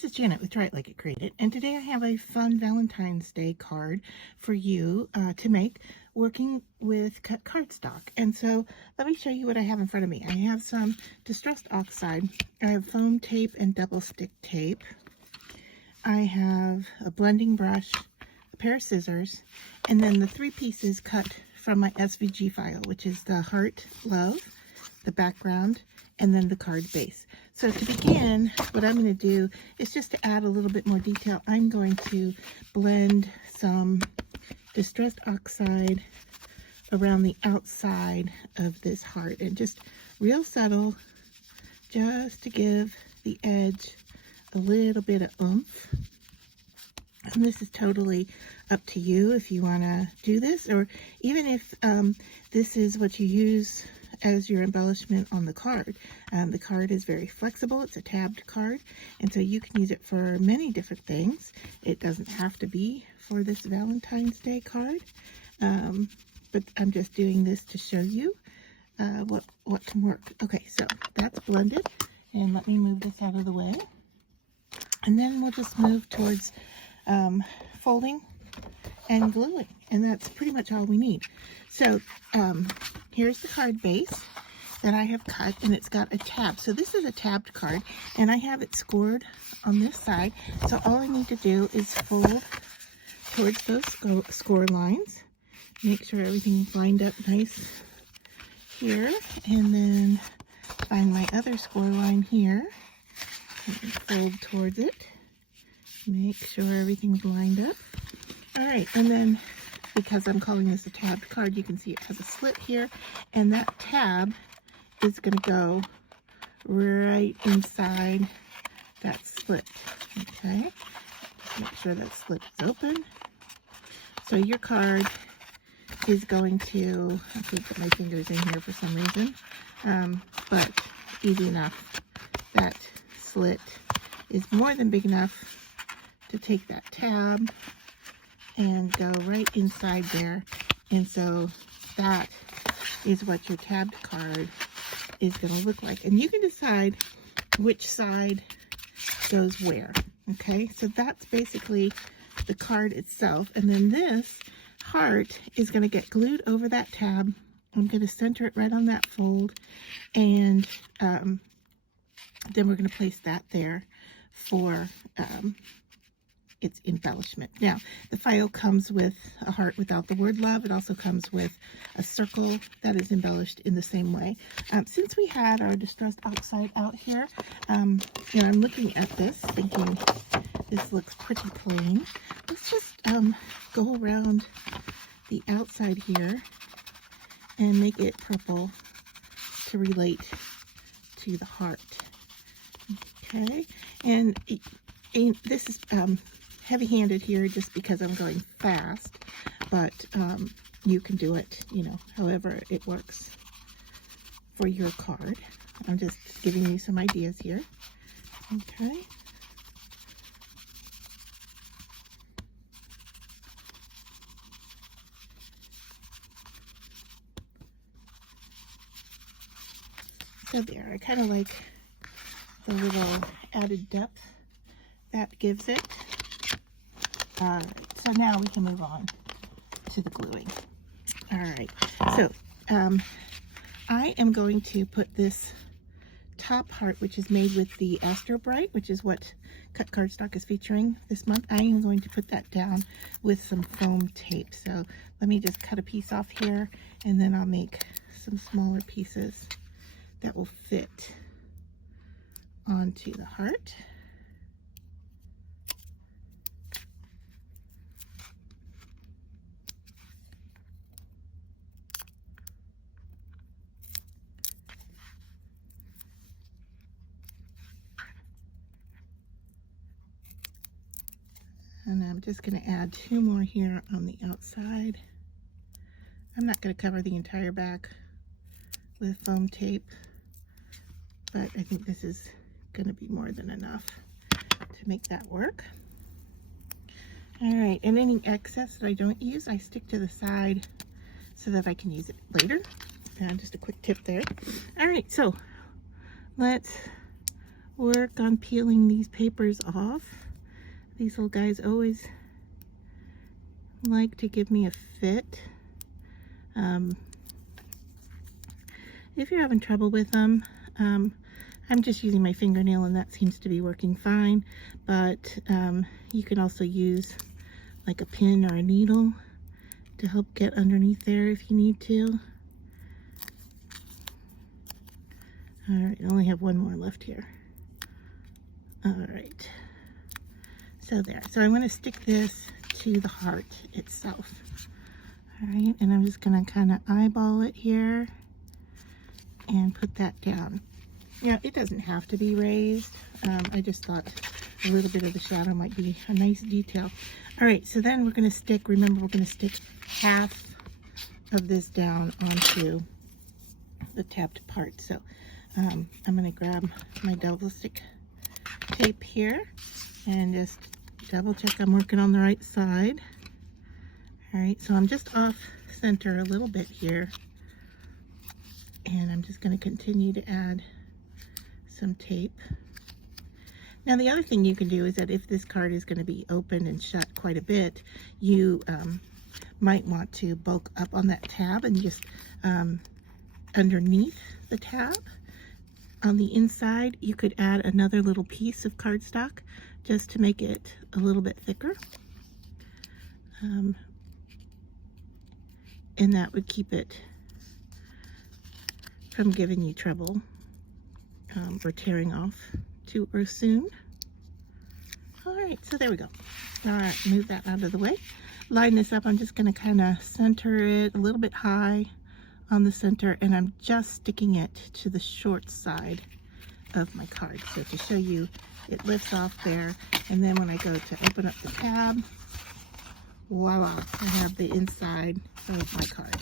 this is Janet with Try It Like It Created, and today I have a fun Valentine's Day card for you to make working with cut cardstock. And so let me show you what I have in front of me. I have some distressed oxide, I have foam tape and double stick tape, I have a blending brush, a pair of scissors, and then the 3 pieces cut from my SVG file, which is the heart, love, the background, and then the card base. So to begin, what I'm going to do is just to add a little bit more detail, I'm going to blend some distressed oxide around the outside of this heart, and just real subtle, just to give the edge a little bit of oomph. And this is totally up to you if you want to do this, or even if this is what you use as your embellishment on the card. The card is very flexible. It's a tabbed card, and so you can use it for many different things. It doesn't have to be for this Valentine's Day card, but I'm just doing this to show you what can work. Okay, so that's blended, and let me move this out of the way, and then we'll just move towards folding and gluing, and that's pretty much all we need. So here's the card base that I have cut, and it's got a tab. So this is a tabbed card, and I have it scored on this side. So all I need to do is fold towards those score lines, make sure everything's lined up nice here, and then find my other score line here and fold towards it, make sure everything's lined up. All right, and then because I'm calling this a tabbed card, you can see it has a slit here, and that tab is going to go right inside that slit. Okay, just make sure that slit is open. So your card is going to, I can't put my fingers in here for some reason, but easy enough. That slit is more than big enough to take that tab and go right inside there, and so that is what your tabbed card is going to look like, and you can decide which side goes where. Okay, so that's basically the card itself, and then this heart is going to get glued over that tab. I'm going to center it right on that fold, and then we're going to place that there for its embellishment. Now, the file comes with a heart without the word love. It also comes with a circle that is embellished in the same way. Since we had our distressed oxide out here, and I'm looking at this thinking this looks pretty plain, let's just go around the outside here and make it purple to relate to the heart. Okay, and this is heavy-handed here just because I'm going fast, but you can do it, however it works for your card. I'm just giving you some ideas here. Okay. So there, I kind of like the little added depth that gives it. Alright, so now we can move on to the gluing. Alright, so I am going to put this top heart, which is made with the Astro Bright, which is what Cut Cardstock is featuring this month. I am going to put that down with some foam tape. So let me just cut a piece off here, and then I'll make some smaller pieces that will fit onto the heart. And I'm just going to add 2 more here on the outside. I'm not going to cover the entire back with foam tape, but I think this is going to be more than enough to make that work. All right, and any excess that I don't use, I stick to the side so that I can use it later. And just a quick tip there. All right, so let's work on peeling these papers off. These little guys always like to give me a fit. If you're having trouble with them, I'm just using my fingernail and that seems to be working fine, but you can also use like a pin or a needle to help get underneath there if you need to. Alright, I only have one more left here. Alright, so there. So I'm going to stick this to the heart itself. Alright, and I'm just going to kind of eyeball it here and put that down. Yeah, it doesn't have to be raised. I just thought a little bit of the shadow might be a nice detail. Alright, so then we're going to stick, remember we're going to stick half of this down onto the tapped part. So I'm going to grab my double stick tape here and just double check I'm working on the right side. Alright, so I'm just off center a little bit here, and I'm just going to continue to add some tape. Now the other thing you can do is that if this card is going to be open and shut quite a bit, you might want to bulk up on that tab and just underneath the tab on the inside you could add another little piece of cardstock just to make it a little bit thicker, and that would keep it from giving you trouble or tearing off too soon. Alright, so there we go. Alright, move that out of the way. Line this up. I'm just going to kind of center it a little bit high on the center, and I'm just sticking it to the short side of my card. So to show you, it lifts off there, and then when I go to open up the tab, voila, I have the inside of my card.